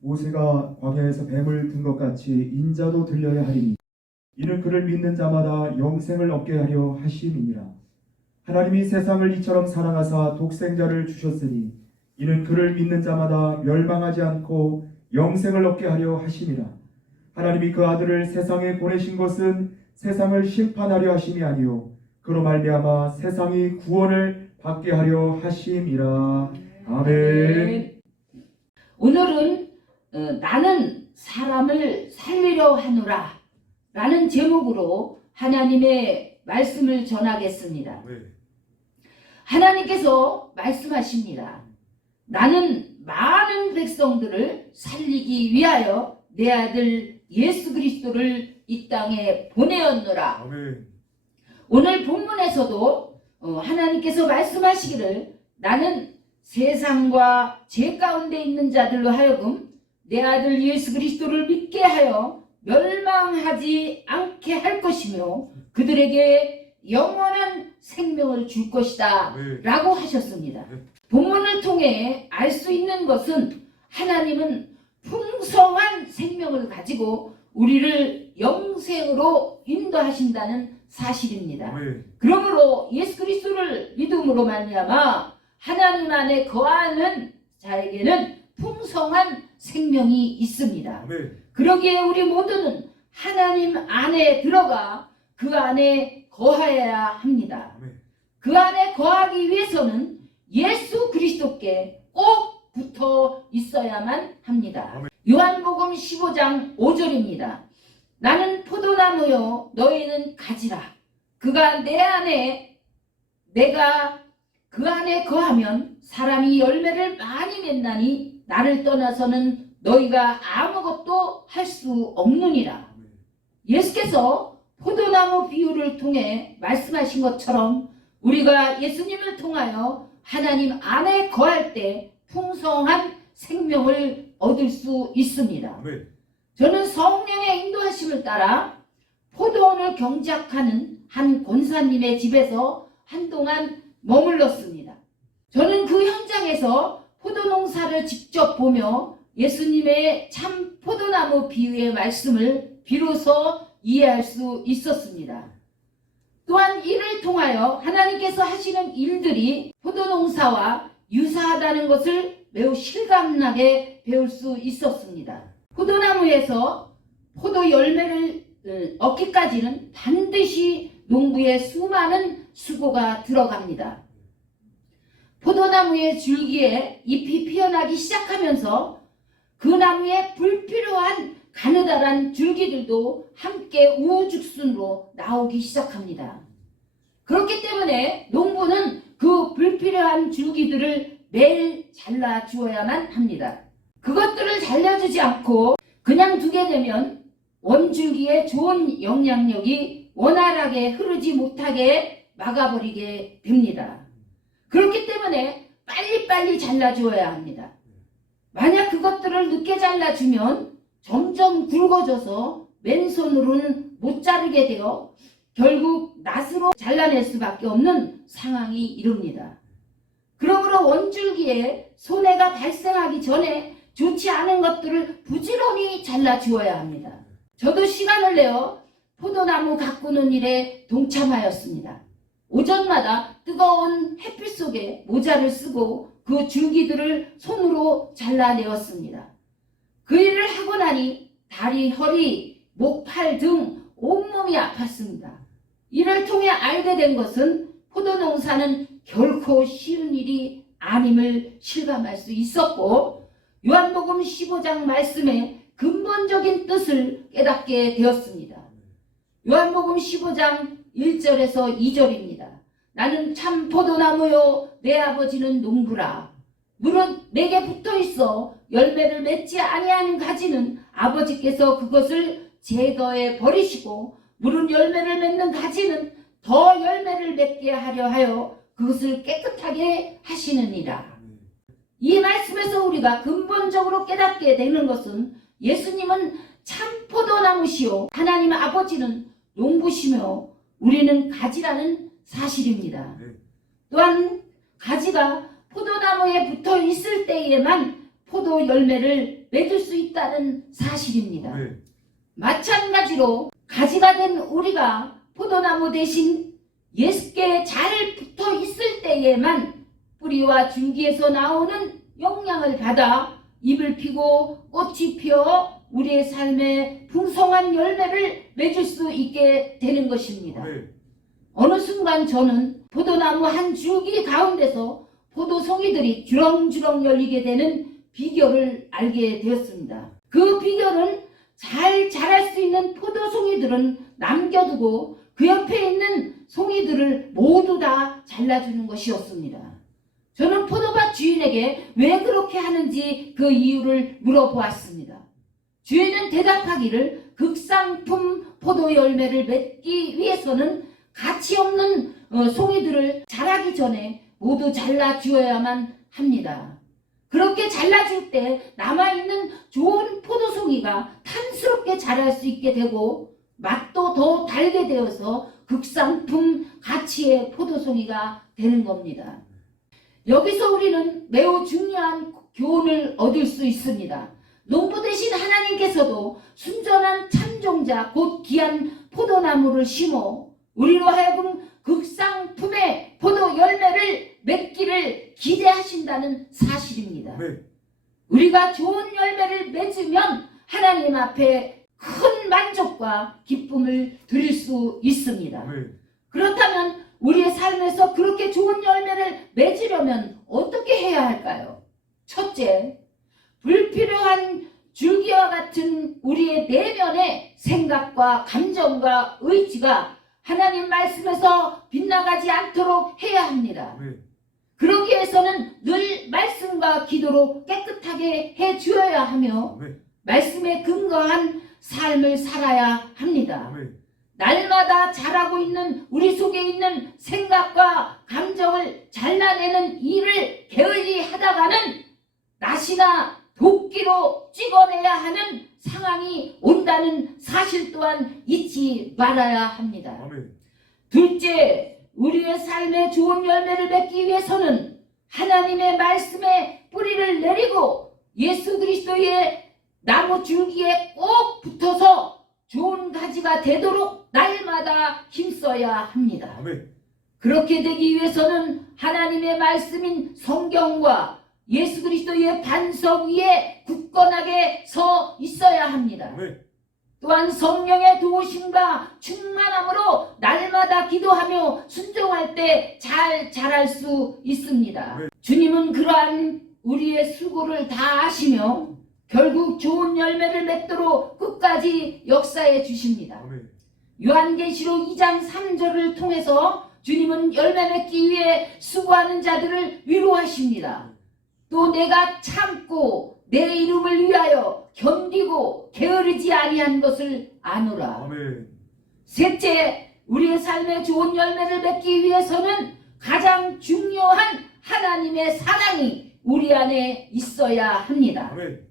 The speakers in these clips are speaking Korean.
모세가 광야에서 뱀을 든 것 같이 인자도 들려야 하리니 이는 그를 믿는 자마다 영생을 얻게 하려 하심이니라. 하나님이 세상을 이처럼 사랑하사 독생자를 주셨으니 이는 그를 믿는 자마다 멸망하지 않고 영생을 얻게 하려 하심이라. 하나님이 그 아들을 세상에 보내신 것은 세상을 심판하려 하심이 아니요 그로 말미암아 세상이 구원을 받게 하려 하심이라. 아멘. 오늘은 나는 사람을 살리려 하노라 라는 제목으로 하나님의 말씀을 전하겠습니다. 하나님께서 말씀하십니다. 나는 많은 백성들을 살리기 위하여 내 아들 예수 그리스도를 이 땅에 보내었노라. 아멘. 오늘 본문에서도 하나님께서 말씀하시기를 나는 세상과 죄 가운데 있는 자들로 하여금 내 아들 예수 그리스도를 믿게 하여 멸망하지 않게 할 것이며 그들에게 영원한 생명을 줄 것이다 라고 하셨습니다. 본문을 통해 알 수 있는 것은 하나님은 풍성한 생명을 가지고 우리를 영생으로 인도하신다는 사실입니다. 그러므로 예수 그리스도를 믿음으로 말미암아 하나님 안에 거하는 자에게는 풍성한 생명이 있습니다. 그러기에 우리 모두는 하나님 안에 들어가 그 안에 거하여야 합니다. 그 안에 거하기 위해서는 예수 그리스도께 꼭 붙어 있어야만 합니다. 요한복음 15장 5절입니다. 나는 포도나무요 너희는 가지라. 그가 내 안에 내가 그 안에 거하면 사람이 열매를 많이 맺나니 나를 떠나서는 너희가 아무것도 할 수 없느니라. 예수께서 포도나무 비유를 통해 말씀하신 것처럼 우리가 예수님을 통하여 하나님 안에 거할 때 풍성한 생명을 얻을 수 있습니다. 저는 성령의 인도하심을 따라 포도원을 경작하는 한 권사님의 집에서 한동안 머물렀습니다. 저는 그 현장에서 포도농사를 직접 보며 예수님의 참 포도나무 비유의 말씀을 비로소 이해할 수 있었습니다. 또한 이를 통하여 하나님께서 하시는 일들이 포도농사와 유사하다는 것을 매우 실감나게 배울 수 있었습니다. 포도나무에서 포도 열매를 얻기까지는 반드시 농부의 수많은 수고가 들어갑니다. 포도나무의 줄기에 잎이 피어나기 시작하면서 그 나무에 불필요한 가느다란 줄기들도 함께 우후죽순으로 나오기 시작합니다. 그렇기 때문에 농부는 그 불필요한 줄기들을 매일 잘라 주어야만 합니다. 그것들을 잘라주지 않고 그냥 두게 되면 원줄기에 좋은 영향력이 원활하게 흐르지 못하게 막아버리게 됩니다. 그렇기 때문에 빨리빨리 잘라주어야 합니다. 만약 그것들을 늦게 잘라주면 점점 굵어져서 맨손으로는 못 자르게 되어 결국 낫으로 잘라낼 수밖에 없는 상황이 이릅니다. 그러므로 원줄기에 손해가 발생하기 전에 좋지 않은 것들을 부지런히 잘라주어야 합니다. 저도 시간을 내어 포도나무 가꾸는 일에 동참하였습니다. 오전마다 뜨거운 햇빛 속에 모자를 쓰고 그 줄기들을 손으로 잘라내었습니다. 그 일을 하고 나니 다리, 허리, 목, 팔 등 온몸이 아팠습니다. 이를 통해 알게 된 것은 포도농사는 결코 쉬운 일이 아님을 실감할 수 있었고 요한복음 15장 말씀의 근본적인 뜻을 깨닫게 되었습니다. 요한복음 15장 1절에서 2절입니다. 나는 참 포도나무요 내 아버지는 농부라. 무릇 내게 붙어있어 열매를 맺지 아니하는 가지는 아버지께서 그것을 제거해 버리시고 무릇 열매를 맺는 가지는 더 열매를 맺게 하려 하여 그것을 깨끗하게 하시느니라. 이 말씀에서 우리가 근본적으로 깨닫게 되는 것은 예수님은 참 포도나무시요 하나님 아버지는 농부시며 우리는 가지라는 사실입니다. 또한 가지가 포도나무에 붙어 있을 때에만 포도 열매를 맺을 수 있다는 사실입니다. 아멘. 마찬가지로 가지가 된 우리가 포도나무 대신 예수께 잘 붙어 있을 때에만 뿌리와 줄기에서 나오는 영양을 받아 잎을 피고 꽃이 피어 우리의 삶에 풍성한 열매를 맺을 수 있게 되는 것입니다. 아멘. 어느 순간 저는 포도나무 한 줄기 가운데서 포도송이들이 주렁주렁 열리게 되는 비결을 알게 되었습니다. 그 비결은 잘 자랄 수 있는 포도송이들은 남겨두고 그 옆에 있는 송이들을 모두 다 잘라주는 것이었습니다. 저는 포도밭 주인에게 왜 그렇게 하는지 그 이유를 물어보았습니다. 주인은 대답하기를 극상품 포도 열매를 맺기 위해서는 가치 없는 송이들을 자라기 전에 모두 잘라주어야만 합니다. 그렇게 잘라줄 때 남아있는 좋은 포도송이가 탐스럽게 자랄 수 있게 되고 맛도 더 달게 되어서 극상품 가치의 포도송이가 되는 겁니다. 여기서 우리는 매우 중요한 교훈을 얻을 수 있습니다. 농부 되신 하나님께서도 순전한 참종자 곧 귀한 포도나무를 심어 우리로 하여금 극상품의 포도 열매를 맺기를 기대하신다는 사실입니다. 아멘. 우리가 좋은 열매를 맺으면 하나님 앞에 큰 만족과 기쁨을 드릴 수 있습니다. 아멘. 그렇다면 우리의 삶에서 그렇게 좋은 열매를 맺으려면 어떻게 해야 할까요? 첫째, 불필요한 줄기와 같은 우리의 내면의 생각과 감정과 의지가 하나님 말씀에서 빗나가지 않도록 해야 합니다. 아멘. 그러기 위해서는 늘 말씀과 기도로 깨끗하게 해주어야 하며 아멘. 말씀에 근거한 삶을 살아야 합니다. 아멘. 날마다 자라고 있는 우리 속에 있는 생각과 감정을 잘라내는 일을 게을리 하다가는 낫이나 도끼로 찍어내야 하는 상황이 온다는 사실 또한 잊지 말아야 합니다. 아멘. 둘째, 우리의 삶에 좋은 열매를 맺기 위해서는 하나님의 말씀에 뿌리를 내리고 예수 그리스도의 나무 줄기에 꼭 붙어서 좋은 가지가 되도록 날마다 힘써야 합니다. 아멘. 그렇게 되기 위해서는 하나님의 말씀인 성경과 예수 그리스도의 반석 위에 굳건하게 서 있어야 합니다. 아멘. 또한 성령의 도우심과 충만함으로 날마다 기도하며 순종할 때 잘 자랄 수 있습니다. 아멘. 주님은 그러한 우리의 수고를 다 아시며 결국 좋은 열매를 맺도록 끝까지 역사해 주십니다. 아멘. 요한계시록 2장 3절을 통해서 주님은 열매 맺기 위해 수고하는 자들을 위로하십니다. 또 내가 참고 내 이름을 위하여 견디고 게으르지 아니한 것을 아노라. 아멘. 셋째, 우리의 삶에 좋은 열매를 맺기 위해서는 가장 중요한 하나님의 사랑이 우리 안에 있어야 합니다. 아멘.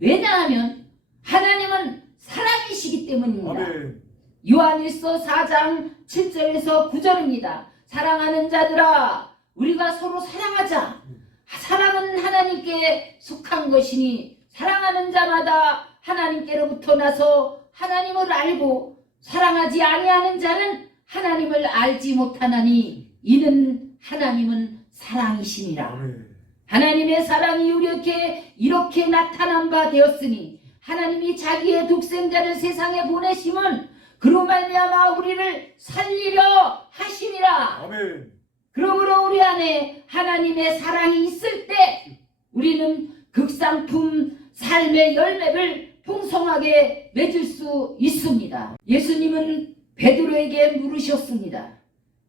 왜냐하면 하나님은 사랑이시기 때문입니다. 아멘. 요한일서 4장 7절에서 9절입니다. 사랑하는 자들아, 우리가 서로 사랑하자. 사랑은 하나님께 속한 것이니 사랑하는 자마다 하나님께로부터 나서 하나님을 알고 사랑하지 아니하는 자는 하나님을 알지 못하나니 이는 하나님은 사랑이시니라. 아멘. 하나님의 사랑이 우리에게 이렇게 나타난 바 되었으니 하나님이 자기의 독생자를 세상에 보내심은 그로 말미암아 우리를 살리려 하시니라. 아멘. 그러므로 우리 안에 하나님의 사랑이 있을 때 우리는 극상품 삶의 열매를 풍성하게 맺을 수 있습니다. 예수님은 베드로에게 물으셨습니다.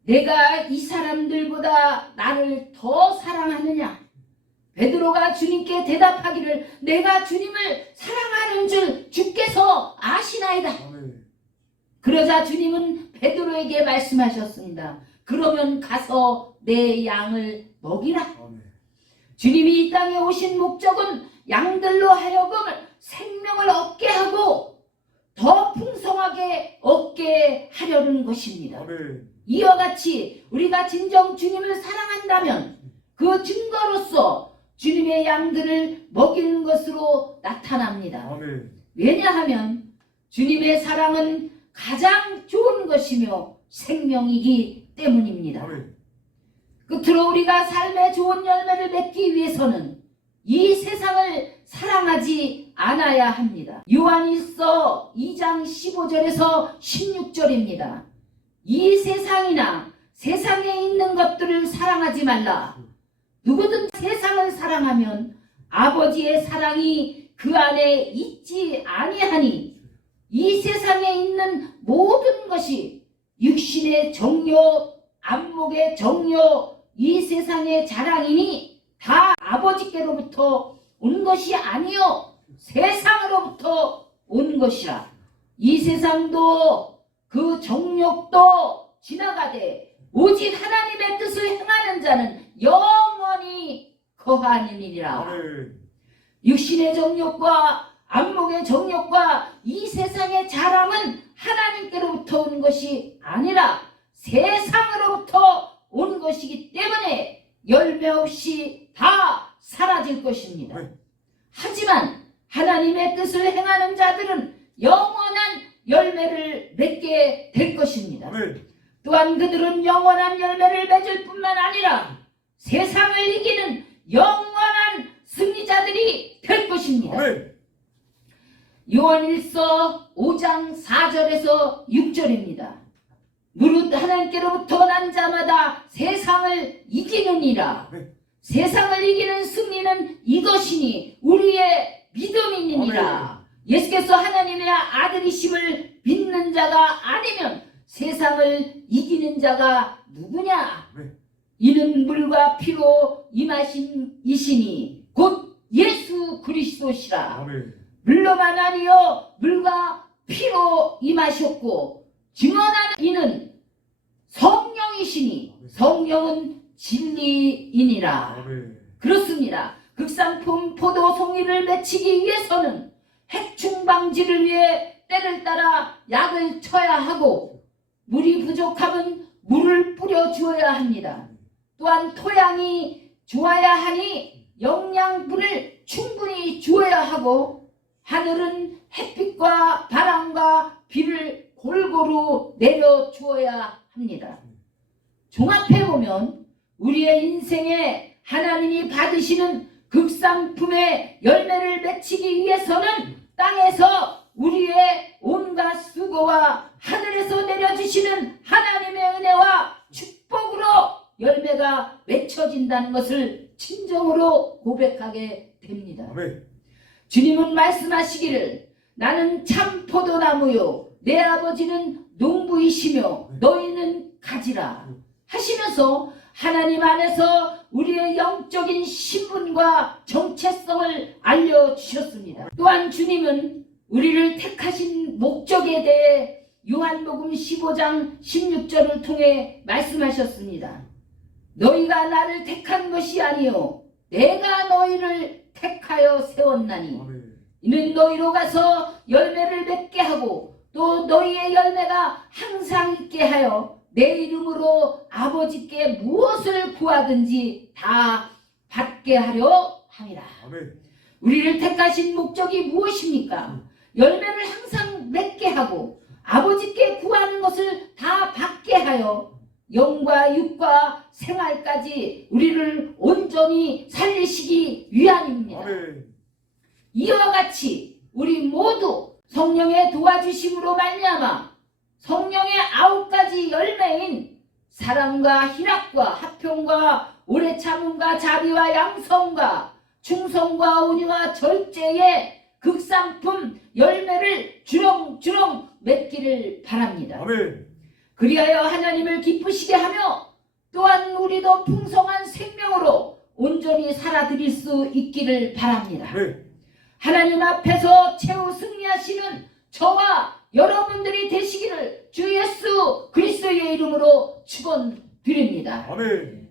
내가 이 사람들보다 나를 더 사랑하느냐? 베드로가 주님께 대답하기를 내가 주님을 사랑하는 줄 주께서 아시나이다. 아멘. 그러자 주님은 베드로에게 말씀하셨습니다. 그러면 가서 내 양을 먹이라. 아멘. 주님이 이 땅에 오신 목적은 양들로 하여금 생명을 얻게 하고 더 풍성하게 얻게 하려는 것입니다. 아멘. 이와 같이 우리가 진정 주님을 사랑한다면 그 증거로서 주님의 양들을 먹이는 것으로 나타납니다. 아멘. 왜냐하면 주님의 사랑은 가장 좋은 것이며 생명이기 때문입니다. 아멘. 끝으로 우리가 삶의 좋은 열매를 맺기 위해서는 이 세상을 사랑하지 않아야 합니다. 요한일서 2장 15절에서 16절입니다. 이 세상이나 세상에 있는 것들을 사랑하지 말라. 누구든 세상을 사랑하면 아버지의 사랑이 그 안에 있지 아니하니 이 세상에 있는 모든 것이 육신의 정욕, 안목의 정욕, 이 세상의 자랑이니 다 아버지께로부터 온 것이 아니요 세상으로부터 온 것이라. 이 세상도 그 정욕도 지나가되 오직 하나님의 뜻을 행하는 자는 영원히 거하느니라. 아멘. 육신의 정욕과 안목의 정욕과 이 세상의 자랑은 하나님께로부터 온 것이 아니라 세상으로부터 온 것이기 때문에 열매 없이 다 사라질 것입니다. 하지만 하나님의 뜻을 행하는 자들은 영원한 열매를 맺게 될 것입니다. 아멘. 또한 그들은 영원한 열매를 맺을 뿐만 아니라 세상을 이기는 영원한 승리자들이 될 것입니다. 아멘. 요한일서 5장 4절에서 6절입니다. 무릇 하나님께로부터 난 자마다 세상을 이기느니라. 세상을 이기는 승리는 이것이니 우리의 믿음이니라. 예수께서 하나님의 아들이심을 믿는 자가 아니면 세상을 이기는 자가 누구냐? 이는 물과 피로 임하신 이시니 곧 예수 그리스도시라. 아멘. 물로만 아니요 물과 피로 임하셨고 증언하는 이는 성령이시니 성령은 진리이니라. 아멘. 그렇습니다. 극상품 포도 송이를 맺히기 위해서는 해충 방지를 위해 때를 따라 약을 쳐야 하고 물이 부족하면 물을 뿌려 주어야 합니다. 또한 토양이 좋아야 하니 영양분을 충분히 주어야 하고 하늘은 햇빛과 바람과 비를 골고루 내려 주어야 합니다. 종합해 보면 우리의 인생에 하나님이 받으시는 극상품의 열매를 맺히기 위해서는 땅에서 우리의 온갖 수고와 하늘에서 내려주시는 하나님의 은혜와 축복으로 열매가 맺혀진다는 것을 진정으로 고백하게 됩니다. 아멘. 주님은 말씀하시기를 나는 참 포도나무요 내 아버지는 농부이시며 너희는 가지라 하시면서 하나님 안에서 우리의 영적인 신분과 정체성을 알려주셨습니다. 또한 주님은 우리를 택하신 목적에 대해 요한복음 15장 16절을 통해 말씀하셨습니다. 너희가 나를 택한 것이 아니요 내가 너희를 택하여 세웠나니 아멘. 이는 너희로 가서 열매를 맺게 하고 또 너희의 열매가 항상 있게 하여 내 이름으로 아버지께 무엇을 구하든지 다 받게 하려 함이라. 아멘. 우리를 택하신 목적이 무엇입니까? 열매를 항상 맺게 하고 아버지께 구하는 것을 다 받게 하여 영과 육과 생활까지 우리를 온전히 살리시기 위함입니다. 아멘. 이와 같이 우리 모두 성령의 도와주심으로 말미암아 성령의 9가지 열매인 사랑과 희락과 화평과 오래 참음과 자비와 양성과 충성과 온유와 절제의 극상품 열매를 주렁주렁 맺기를 바랍니다. 아멘. 그리하여 하나님을 기쁘시게 하며 또한 우리도 풍성한 생명으로 온전히 살아드릴 수 있기를 바랍니다. 아멘. 하나님 앞에서 최후 승리하시는 저와 여러분들이 되시기를 주 예수 그리스도의 이름으로 축원드립니다. 아멘.